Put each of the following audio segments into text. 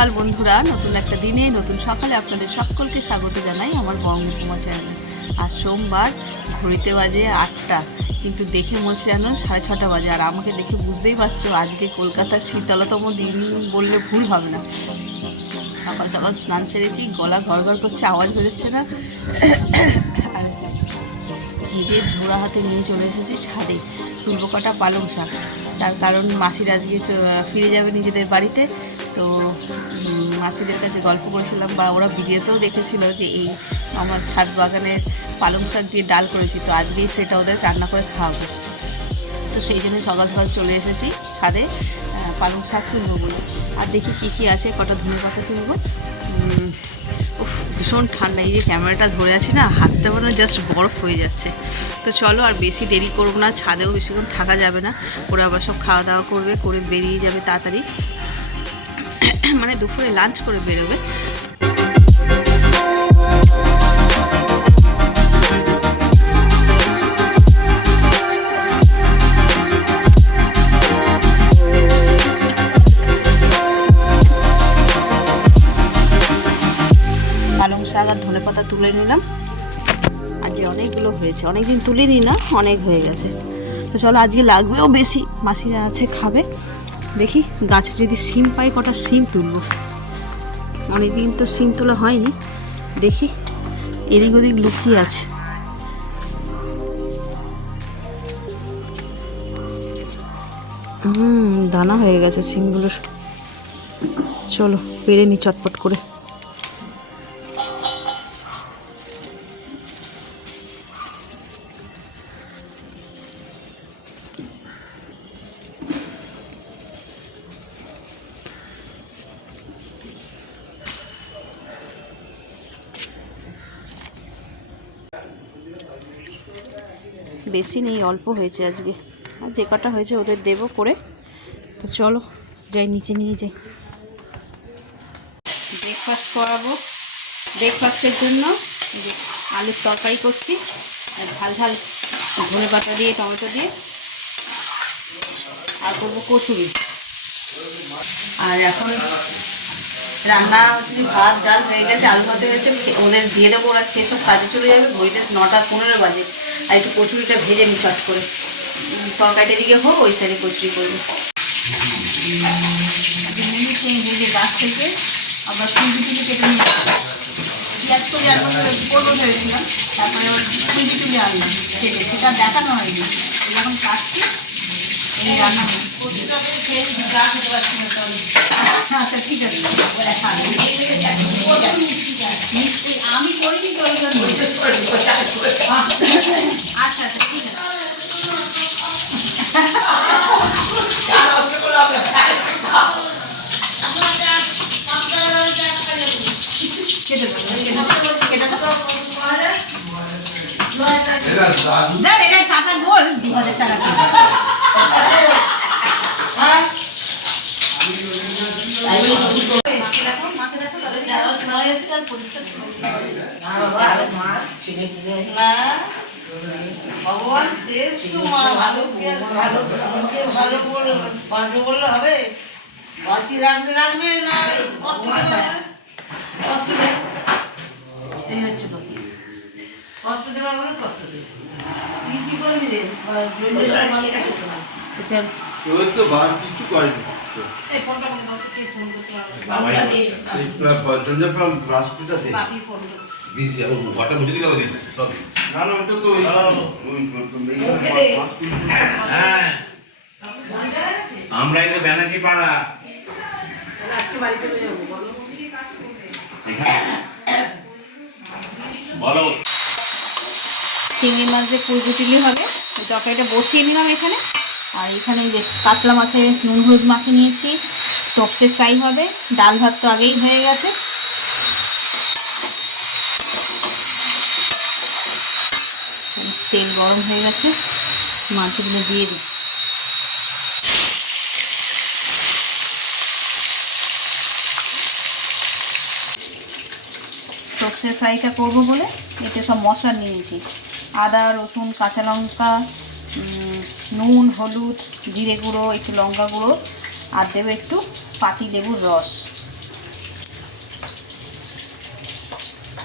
সকাল বন্ধুরা, নতুন একটা দিনে নতুন সকালে আপনাদের সকলকে স্বাগত জানাই আমার বঙ্গকুমা চ্যানেলে। আর সোমবার, ঘড়িতে বাজে 8টা, কিন্তু দেখে মনে যেন 6:30 বাজে। আর আমাকে দেখে বুঝতেই পারছো আজকে কলকাতার শীতলতম দিন বললে ভুল হবে না। সকাল সকাল স্নান সেরেছি, গলা ঘর করছে, আওয়াজ বেরোচ্ছে না। আর এই যে ঝোড়া হাতে নিয়ে চলে এসেছি ছাদে, তুলবো কটা পালং শাক। তার কারণ মাসিরা আজকে ফিরে যাবে নিজেদের বাড়িতে। তো মাসিদের কাছে গল্প করেছিলাম, বা ওরা ভিডিওতেও দেখেছিল যে এই আমার ছাদ বাগানের পালং শাক দিয়ে ডাল করেছি। তো আজকেই সেটা ওদের রান্না করে খাওয়াবো। তো সেই জন্য সকাল সকাল চলে এসেছি ছাদে পালং শাক তুলবো বলে। আর দেখি কী আছে, কটা ধনে পাতা তুলবো। ভীষণ ঠান্ডা, এই যে ক্যামেরাটা ধরে আছি না, হাতটা মানে জাস্ট বরফ হয়ে যাচ্ছে। তো চলো আর বেশি দেরি করবো না, ছাদেও বেশিক্ষণ থাকা যাবে না। ওরা আবার সব খাওয়া দাওয়া করবে, করে বেরিয়ে যাবে তাড়াতাড়ি, মানে দুপুরে লাঞ্চ করে বেরোবে। পালং শাক আর ধনে পাতা তুলে নিলাম। আজকে অনেকগুলো হয়েছে, অনেকদিন তুলিনি না, অনেক হয়ে গেছে। তো চলো, আজকে লাগবেও বেশি, মাসিরা আছে খাবে। দেখি গাছে যদি সিম পাই, কটা সিম তুলবো। অনেকদিন তো সিম তোলা হয়নি, দেখি এদিক ওদিক লুকিয়ে আছে। দানা হয়ে গেছে সিমগুলোর। চলো পেরে নি চটপট করে। বেশি নেই, অল্প হয়েছে আজকে, আর যে কটা হয়েছে ওদের দেবো করে। তো চলো যাই, নিচে নিয়ে যাই। ব্রেকফাস্ট করাবো। ব্রেকফাস্টের জন্য আলুর তরকারি করছি, ঝাল ঝাল ধনে পাতা দিয়ে, টমেটো দিয়ে। আর করবো কচুরি। আর এখন রান্না হচ্ছে, ভাত ডাল হয়ে গেছে, আলু ভাতে হয়েছে, ওদের দিয়ে দেবো, ওরা খেয়ে সব কাজে চলে যাবে। ঘড়িতে 9:15 বাজে। আর একটু কচুরিটা ভেজে নি চট করে, তরকারিটা দিকে হোক, ওই সাইডে কচুরি করবো। ভেজে গাছ থেকে আবার ফুলকপি তুলে কেটে নিয়ে পেঁয়াজ করে করবো ভেবেছিলাম, তারপরে ফুলকপি তুলে আনলাম কেটে, সেটা দেখানো হয়নি। যখন কাটছি এই রান্না আচ্ছা ঠিক আছে, আমি করিনি তো, আচ্ছা আচ্ছা ঠিক আছে। এটা টাকা গোল 2000 টাকা। ভগবান ভালো বললে হবে, বাঁচি রাখবে না, কষ্ট এই হচ্ছে কষ্ট দেওয়ার মানে কষ্ট দেবে। কি করবি রে, কিছু করেনি। আমরা এই ব্যানার্জি পাড়া বলো। চিংড়ি মাছ দিয়ে ফুলকুটিলি হবে, তরকারিটা বসিয়ে নিলাম এখানে। আর এখানে যে কাতলা মাছের নুন হলুদ মাখিয়ে নিয়েছি, টপসে ফ্রাই হবে। ডাল ভাত তো আগেই হয়ে গেছে। তেল গরম হয়ে গেছে, মাছগুলো দিয়ে দিই। টপসের ফ্রাইটা করবো বলে এতে সব মশলা নিয়েছি, আদা রসুন কাঁচা লঙ্কা, নুন হলুদ জিরে গুঁড়ো একটু লঙ্কা গুঁড়ো, আর দেবো একটু পাতি লেবুর রস।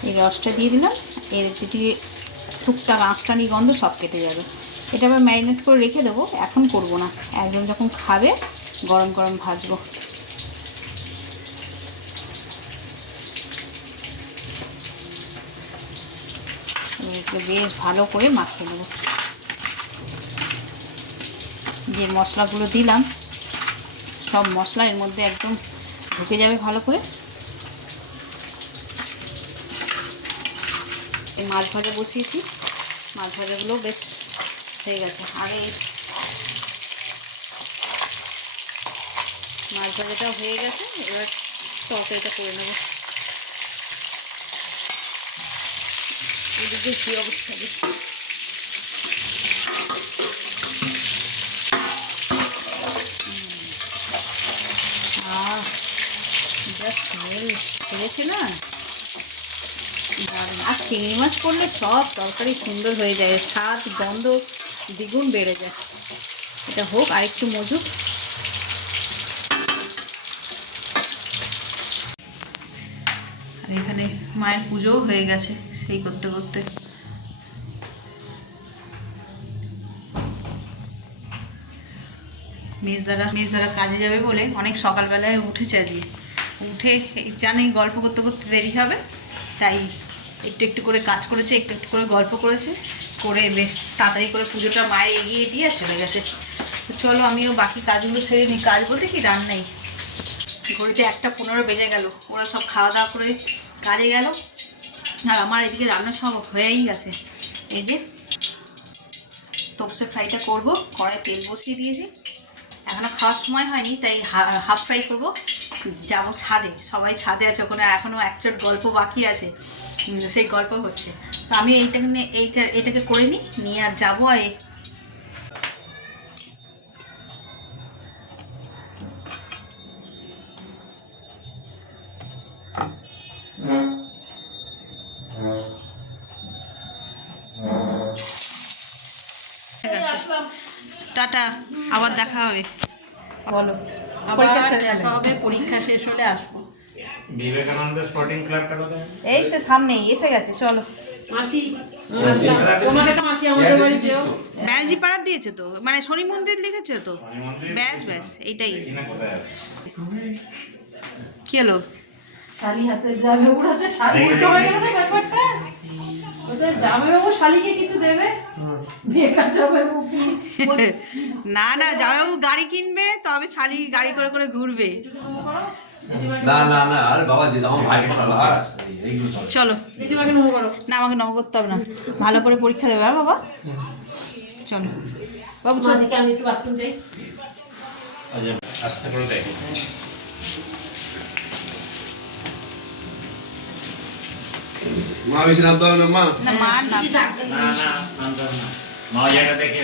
এই রসটা দিয়ে দিলাম। এর যদি টুকটাক আঁচটানি গন্ধ সব কেটে যাবে। এটা আবার ম্যারিনেট করে রেখে দেবো, এখন করব না, একদম যখন খাবে গরম গরম ভাজবো। এগুলো বেশ ভালো করে মাখিয়ে নেবো। যে মশলাগুলো দিলাম সব মশলা এর মধ্যে একদম ঢুকে যাবে ভালো করে। এই মাছ ভাজা বসিয়েছি, মাছ ভাজাগুলো বেশ হয়ে গেছে। আর এই মাছ ভাজাটাও হয়ে গেছে, এবার তরকারিটা করে নেব। এদিকে কী অবস্থা দেখি। স্মেল হয়েছে না, আর চিংড়ি মাছ করলে সব তরকারি সুন্দর হয়ে যায়, স্বাদ গন্ধ দ্বিগুণ বেড়ে যায়। এটা হোক আর একটু মজুক। আর এখানে মায়ের পুজোও হয়ে গেছে সেই করতে করতে। মেজদারা কাজে যাবে বলে অনেক সকালবেলায় উঠেছে আজকে। উঠে জানি গল্প করতে করতে দেরি হবে, তাই একটু একটু করে কাজ করেছে, একটু একটু করে গল্প করেছে, করে তাড়াতাড়ি করে পুজোটা মায়ের এগিয়ে দিয়ে চলে গেছে। তো চলো আমিও বাকি কাজগুলো সেরে নিই। কাজ বলতে কি রান্নাই। ঘড়িতে 1:15 বেজে গেল, ওরা সব খাওয়া দাওয়া করে কাজে গেল, আর আমার এদিকে রান্না সব হয়েই গেছে। এই যে তোপসে ফ্রাইটা করবো, কড়াই তেল বসিয়ে দিয়েছি, এখনও খাওয়ার সময় হয়নি তাই হাফ ফ্রাই করবো। যাবো ছাদে, সবাই ছাদে আছে, ওখানে এখনও একচট গল্প বাকি আছে, সেই গল্প হচ্ছে। তো আমি এটাকে করে নিয়ে আর যাবো। আর টাটা, আবার দেখা হবে। বলো, পরীক্ষা শেষ হলে আসবো। বিবেকানন্দ স্পোর্টিং ক্লাবটা কোথায়? এই তো সামনেই এসে গেছে, চলো। মাসি তোমাকে তো মাসি আমাদের বাড়ি যেও। ব্যানার্জি পাড়া দিয়েছো তো, মানে শনি মন্দির লিখেছো তো, ব্যাস এইটাই। কি হলো? শালি হাতে যাবে ওরাতে, শালি উল্টো হয়ে গেল না ব্যাপারটা। ওটা জামাইবাবু শালিকে কিছু দেবে, বেকার জামাইবাবু কি না জামাইবাবু গাড়ি কিনবে, তবে শালি গাড়ি করে করে ঘুরবে। না না না, আরে বাবা যে আমার ভাই পড়া বাস এইগুলো সব। চলো, জেঠিমাকে নমো করো। না আমাকে নম করতে হবে না, ভালো করে পরীক্ষা দেবে। হ্যাঁ বাবা, চলো বাবু চলো। মাদিকে আমি একটু বাথরুম যাই। আস্তে করে দেখো। মা বেশি নামতে হবে না মা। না মা না, না নামতাম না। মা জায়গা দেখে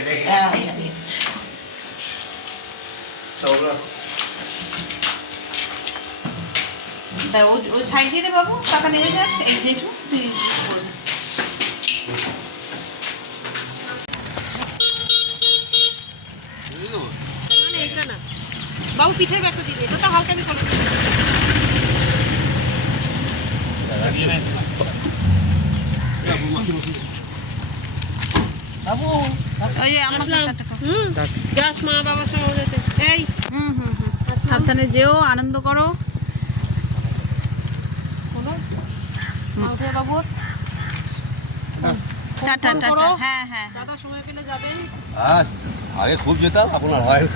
তা ও সাইড দিয়ে দে বাবু, টাকা নেমে যাক। এই জেঠু তুই করে দে। মানে এটা না বাবু, পিঠের ব্যাগটা দিয়ে দে, এটা তো হালকা আমি করে দিই। বাবু ওই যে আমার যাস মা বাবার সঙ্গে যেতে। এই সাবধানে যেও, আনন্দ করো। বাবু টাটা টাটা। হ্যাঁ হ্যাঁ, দাদা সময় পেলে যাবেন। আগে খুব যেতাম, এখন আর হয় না।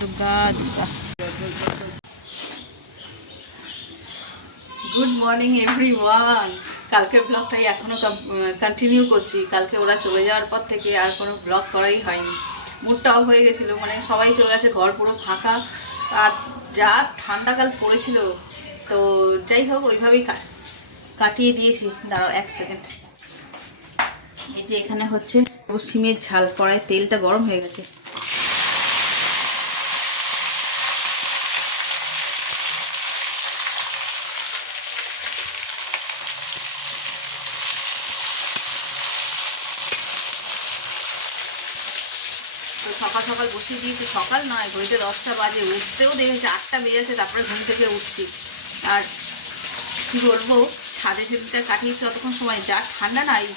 Durga Durga. Good morning everyone. কালকের ব্লগটাই এখনও কন্টিনিউ করছি। কালকে ওরা চলে যাওয়ার পর থেকে আর কোনো ব্লগ করাই হয়নি। মুডটা অফ হয়ে গেছিলো, মানে সবাই চলে গেছে, ঘর পুরো ফাঁকা, আর যা ঠান্ডাকাল পড়েছিল। তো যাই হোক, ওইভাবেই কাটিয়ে দিয়েছি। দাঁড়াও 1 সেকেন্ড। এই যে এখানে হচ্ছে সিমের ঝাল, কড়াই তেলটা গরম হয়ে গেছে। তো সকাল সকাল বসিয়ে দিয়েছি, সকাল নয়, ঘড়িতে 10টা বাজে, উঠতেও দেখেছি 8টা বেজেছে, তারপরে ঘুম থেকে উঠছি। আর কী বলবো, ছাদে সেদিনটা কাটিয়েছি অতক্ষণ সময়, যা ঠান্ডা না, এই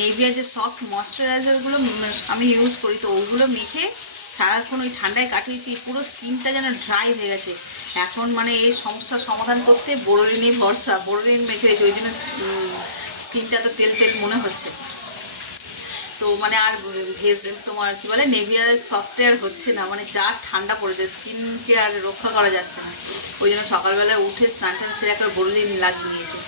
নেভিয়া যে সফট ময়শ্চারাইজারগুলো আমি ইউজ করি, তো ওইগুলো মেখে সারাক্ষণ ওই ঠান্ডায় কাটিয়েছি। পুরো স্কিনটা যেন ড্রাই হয়ে গেছে। এখন মানে এই সমস্যার সমাধান করতে বোরোলিনই ভরসা, বোরোলিন মেখে রয়েছে, ওই জন্য স্কিনটা তো তেল তেল মনে হচ্ছে। তো মানে আর তোমার কী বলে, নেভিয়ার সফটওয়্যার হচ্ছে না, মানে যা ঠান্ডা পড়েছে স্কিনকে আর রক্ষা করা যাচ্ছে না। ওই জন্য সকালবেলা উঠে স্নান টান সেরে একটা বোরোলিন লাগিয়ে নিয়েছে।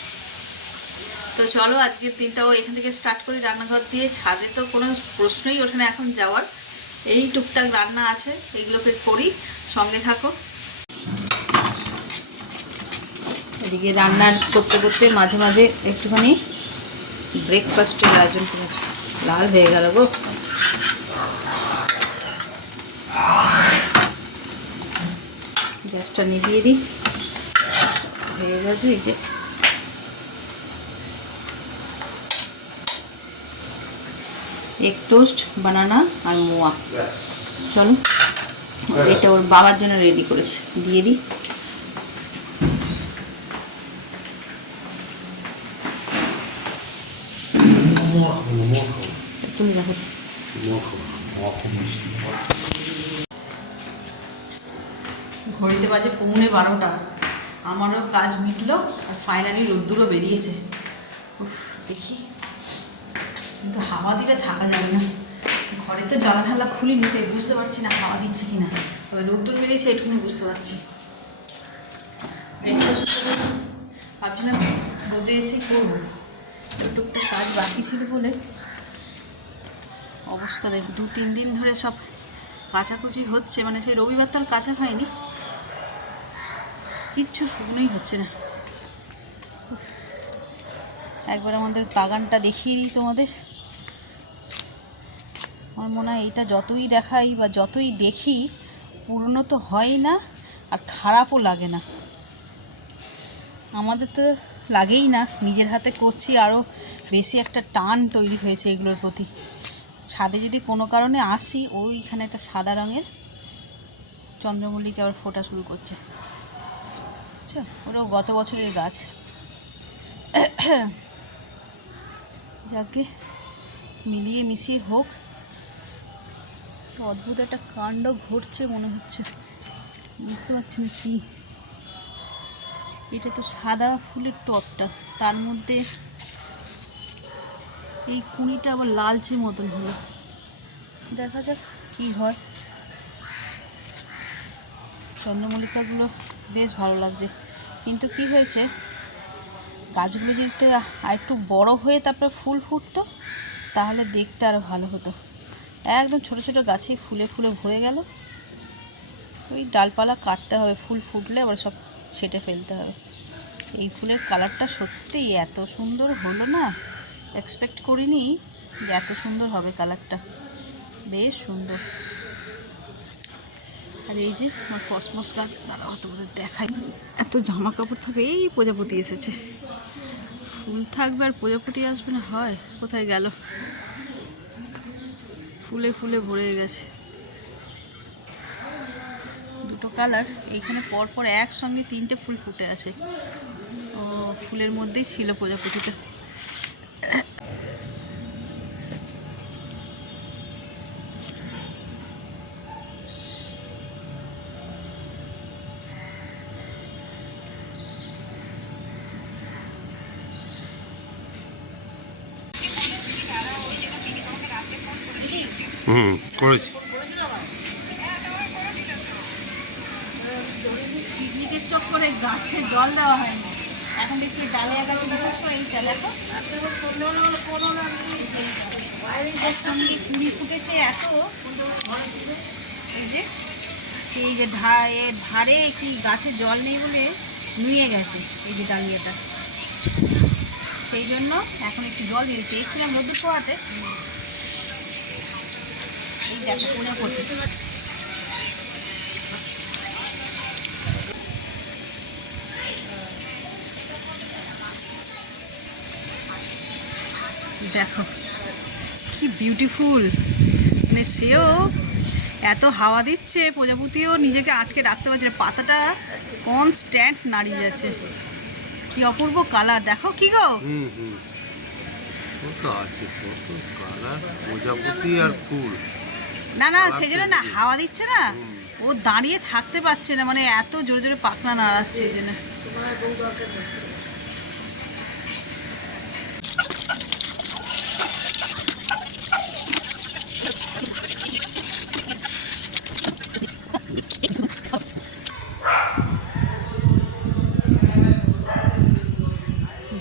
তো চলো আজকের দিনটাও এখান থেকে স্টার্ট করি রান্নাঘর দিয়ে। ছাদে তো কোনো প্রশ্নই ওঠে না এখন যাওয়ার, এই টুকটাক রান্না আছে, এইগুলোকে করি, সঙ্গে থাকো। এদিকে রান্নার করতে করতে মাঝে মাঝে একটুখানি ব্রেকফাস্টের আয়োজন করেছি। লাল হয়ে গেল গো। গ্যাসটা নিভিয়ে দিই, হয়ে গেছে। এই যে এগ টোস্ট, বানানা আর মোয়া। চলো, এটা ওর বাবার জন্য রেডি করেছে, দিয়ে দিই। তুমি দেখো, ঘড়িতে বাজে 11:15। আমারও কাজ মিটলো আর ফাইনালি রোদ্দুরও বেরিয়েছে। দেখি, কিন্তু হাওয়া দিলে থাকা যাবে না। ঘরে তো জানালা খুলিনি, তাই বুঝতে পারছি না হাওয়া দিচ্ছে কি না। তবে রোদ্দুর বেরিয়েছে এটুকুনি বুঝতে পারছি। ভাবছিলাম রোদে এসে করবো, একটু কাজ বাকি ছিল বলে অবস্থা দেখ। 2-3 দিন ধরে সব কাচাকুচি হচ্ছে, মানে সেই রবিবার তো আর কাঁচা হয়নি, কিচ্ছু শুকনোই হচ্ছে না। একবার আমাদের বাগানটা দেখিয়ে দিই তোমাদের। আমার মনে হয় এটা যতই দেখাই বা যতই দেখি পুরনো তো হয় না, আর খারাপও লাগে না। আমাদের তো লাগেই না, নিজের হাতে করছি, আরও বেশি একটা টান তৈরি হয়েছে এগুলোর প্রতি। ছাদে যদি কোনো কারণে আসি, ওইখানে একটা সাদা রঙের চন্দ্রমল্লিকা আবার ফোটা শুরু করছে। আচ্ছা, ওটাও গত বছরের গাছ। যাকে মিলিয়ে মিশিয়ে হোক, অদ্ভুত একটা কাণ্ড ঘটছে মনে হচ্ছে, বুঝতে পারছি না কি। এটা তো সাদা ফুলের টবটা, তার মধ্যে এই কুঁড়িটা আবার লালচে মতন হলো। দেখা যাক কি হয়। চন্দ্রমল্লিকাগুলো বেশ ভালো লাগছে, কিন্তু কি হয়েছে, গাছগুলো যদি আর একটু বড় হয়ে তারপরে ফুল ফুটতো তাহলে দেখতে আরও ভালো হতো। একদম ছোট ছোট গাছেই ফুলে ফুলে ভরে গেল। ওই ডালপালা কাটতে হবে, ফুল ফুটলে আবার সব ছেটে ফেলতে হবে। এই ফুলের কালারটা সত্যিই এত সুন্দর হলো না, এক্সপেক্ট করিনি যে এত সুন্দর হবে কালারটা, বেশ সুন্দর। আর এই যে আমার কসমস গাছ, দাঁড়াও তোমাদের দেখাই। এত জামা কাপড় থাকে, এই প্রজাপতি এসেছে। ফুল থাকবে আর প্রজাপতি আসবে না, হয়? কোথায় গেল? ফুলে ফুলে ভরে গেছে। দুটো কালার এইখানে পরপর একসঙ্গে 3টে ফুল ফুটে আছে। ও ফুলের মধ্যেই ছিল প্রজাপতিটা। করেছি। পিকনিকের চক্করে গাছে জল দেওয়া হয়নি, এখন দেখছি ডালিয়া গাছে বিশেষ করে এইটা দেখো, এর সঙ্গে কুড়ি ফুটেছে এত। এই যে ধারে কি গাছে জল নেই বলে নুয়ে গেছে এই যে ডালিয়াটা, সেই জন্য এখন একটু জল দিয়েছি। এসেছিলাম রোদ্দুর পোয়াতে, এই দেখো কোনে পড়তে। দেখো কি বিউটিফুল, মানে সেও এত হাওয়া দিচ্ছে, প্রজাপতিও নিজেকে আটকে রাখতে পারছে না, পাতাটা কনস্ট্যান্ট নাড়িয়ে যাচ্ছে। কি কি অপূর্ব কালার, দেখো কি গো। কত আছে, কত কালার, প্রজাপতি আর ফুল। না সেই জন্য না, হাওয়া দিচ্ছে না, ও দাঁড়িয়ে থাকতে পারছে না, মানে এত জোরে জোরে পাখনা নাড়াচ্ছে এই জন্য।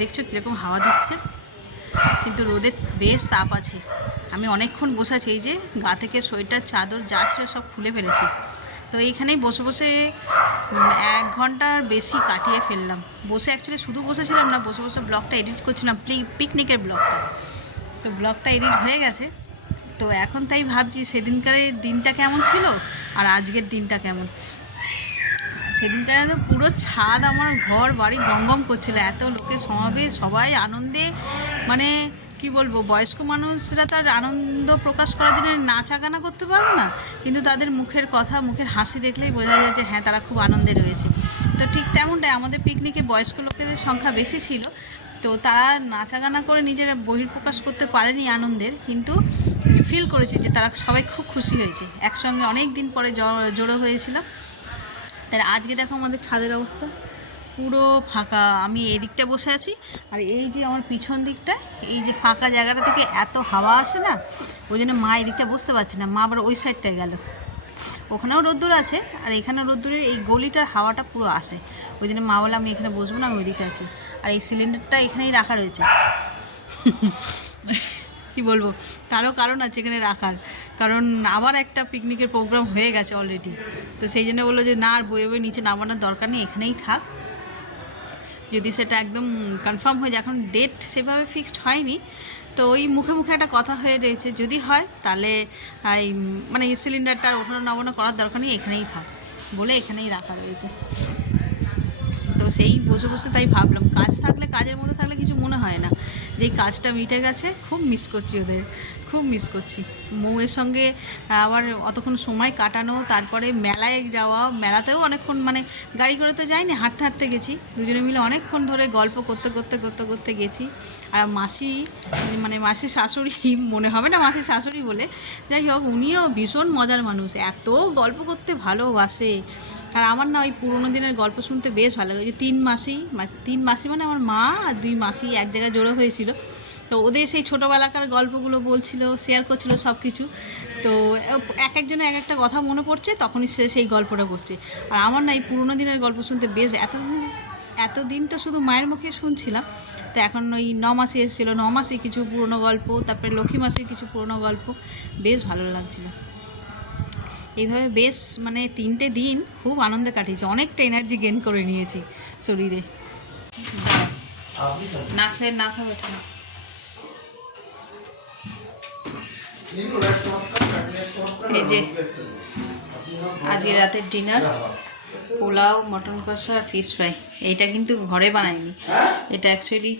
দেখছো কীরকম হাওয়া দিচ্ছে, কিন্তু রোদের বেশ তাপ আছে। আমি অনেকক্ষণ বসে আছি, এই যে গা থেকে সোয়েটার চাদর যা ছিল সব খুলে ফেলেছি। তো এইখানেই বসে বসে 1 ঘন্টার বেশি কাটিয়ে ফেললাম। বসে অ্যাকচুয়ালি শুধু বসেছিলাম না, বসে বসে ব্লগটা এডিট করছিলাম, পিকনিকের ব্লগটা। তো ব্লগটা এডিট হয়ে গেছে। তো এখন তাই ভাবছি সেদিনকার দিনটা কেমন ছিল আর আজকের দিনটা কেমন। সেদিনকার তো পুরো ছাদ আমার ঘর বাড়ি গমগম করছিল, এত লোকের সমাবেশ, সবাই আনন্দে, মানে কি বলবো, বয়স্ক মানুষরা তো আর আনন্দ প্রকাশ করার জন্য নাচা গানা করতে পারবে না, কিন্তু তাদের মুখের কথা, মুখের হাসি দেখলেই বোঝা যায় যে হ্যাঁ তারা খুব আনন্দে রয়েছে। তো ঠিক তেমনটাই আমাদের পিকনিকে বয়স্ক লোকেদের সংখ্যা বেশি ছিল। তো তারা নাচা গানা করে নিজেরা বহিঃপ্রকাশ করতে পারেনি আনন্দের, কিন্তু ফিল করেছে যে তারা সবাই খুব খুশি হয়েছে, একসঙ্গে অনেক দিন পরে জড়ো হয়েছিল। তাই আজকে দেখো আমাদের ছাদের অবস্থা পুরো ফাঁকা। আমি এদিকটা বসে আছি, আর এই যে আমার পিছন দিকটা, এই যে ফাঁকা জায়গাটা থেকে এত হাওয়া আসে না, ওই জন্য মা এদিকটা বসতে পারছে না, মা আবার ওই সাইডটায় গেল। ওখানেও রোদ্দুর আছে, আর এখানেও রোদ্দুরের এই গলিটার হাওয়াটা পুরো আসে, ওই জন্য মা বলে আমি এখানে বসবো না, আমি ওই দিকে আছি। আর এই সিলিন্ডারটা এখানেই রাখা রয়েছে। কি বলবো, তারও কারণ আছে এখানে রাখার, কারণ আবার একটা পিকনিকের প্রোগ্রাম হয়ে গেছে অলরেডি। তো সেই জন্য বললো যে না আর বয়ে বয়ে নিচে নামানোর দরকার নেই, এখানেই থাক। যদি সেটা একদম কনফার্ম হয়ে যায়, এখন ডেট সেভাবে ফিক্সড হয়নি, তো ওই মুখে মুখে একটা কথা হয়ে রয়েছে, যদি হয় তাহলে এই মানে এই সিলিন্ডারটা ওঠানো নামানো করার দরকার নেই, এখানেই থাক বলে এখানেই রাখা রয়েছে। তো সেই বসে বসে তাই ভাবলাম, কাজ থাকলে, কাজের মধ্যে থাকলে কিছু মনে হয় না, যে এই কাজটা মিটে গেছে, খুব মিস করছি ওদের, খুব মিস করছি। মৌয়ের সঙ্গে আবার অতক্ষণ সময় কাটানো, তারপরে মেলায় যাওয়া, মেলাতেও অনেকক্ষণ, মানে গাড়ি করে তো যাইনি, হাঁটতে হাঁটতে গেছি, দুজনে মিলে অনেকক্ষণ ধরে গল্প করতে করতে করতে করতে গেছি। আর মাসি, মানে মাসির শাশুড়ি, মনে হবে না মাসির শাশুড়ি বলে, যাই হোক উনিও ভীষণ মজার মানুষ, এত গল্প করতে ভালোবাসে। আর আমার না ওই পুরোনো দিনের গল্প শুনতে বেশ ভালো লাগে। 3 মাসি মানে আমার মা আর 2 মাসি এক জায়গায় জড়ো হয়েছিল, তো ওদের সেই ছোটোবেলাকার গল্পগুলো বলছিল, শেয়ার করছিল সব কিছু। তো এক একজনের এক একটা কথা মনে পড়ছে, তখনই সে সেই গল্পটা করছে। আর আমার না এই পুরোনো দিনের গল্প শুনতে বেশ, এতদিন তো শুধু মায়ের মুখে শুনছিলাম, তো এখন ওই 9 মাসি এসেছিলো, 9 মাসে কিছু পুরোনো গল্প, তারপরে লক্ষ্মী মাসির কিছু পুরোনো গল্প, বেশ ভালো লাগছিলো। এইভাবে বেশ মানে 3টে দিন খুব আনন্দে কাটিয়েছি, অনেকটা এনার্জি গেইন করে নিয়েছি শরীরে। না খেয়ে না খাবে না। এই যে আজকে রাতের ডিনার, পোলাও, মটন কষা আর ফিশ ফ্রাই। এইটা কিন্তু ঘরে বানাইনি, এটা অ্যাকচুয়ালি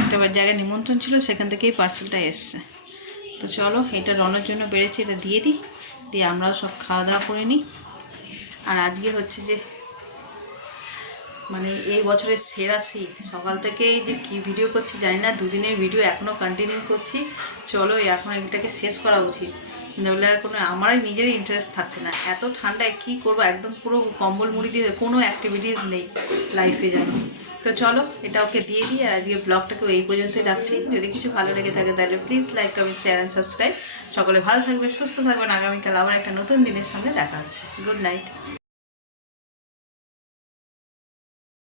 একটা জায়গায় নিমন্ত্রণ ছিল, সেখান থেকেই পার্সেলটা এসছে। তো চলো, এটা রনের জন্য বেড়েছি, এটা দিয়ে দিই, দিয়ে আমরাও সব খাওয়া দাওয়া করে নিই। আর আজকে হচ্ছে যে মানে এই বছরের সেরা শীত, সকাল থেকেই যে কী ভিডিও করছি জানি না, 2 দিনের ভিডিও এখনও কন্টিনিউ করছি। চলো এখন এটাকে শেষ করা উচিত, নইলে আর কোনো আমারই নিজেরই ইন্টারেস্ট থাকছে না, এত ঠান্ডায় কী করবো, একদম পুরো কম্বল মুড়ি দিয়ে কোনো অ্যাক্টিভিটিস নেই লাইফে যেন। তো চলো এটা ওকে দিয়ে দিই, আর আজকে ব্লগটাকেও এই পর্যন্তই রাখছি। যদি কিছু ভালো লেগে থাকে তাহলে please like, comment, share and subscribe. সকলে ভালো থাকবে, সুস্থ থাকবেন। আগামীকাল আবার একটা নতুন দিনের সঙ্গে দেখা হচ্ছে। Good night.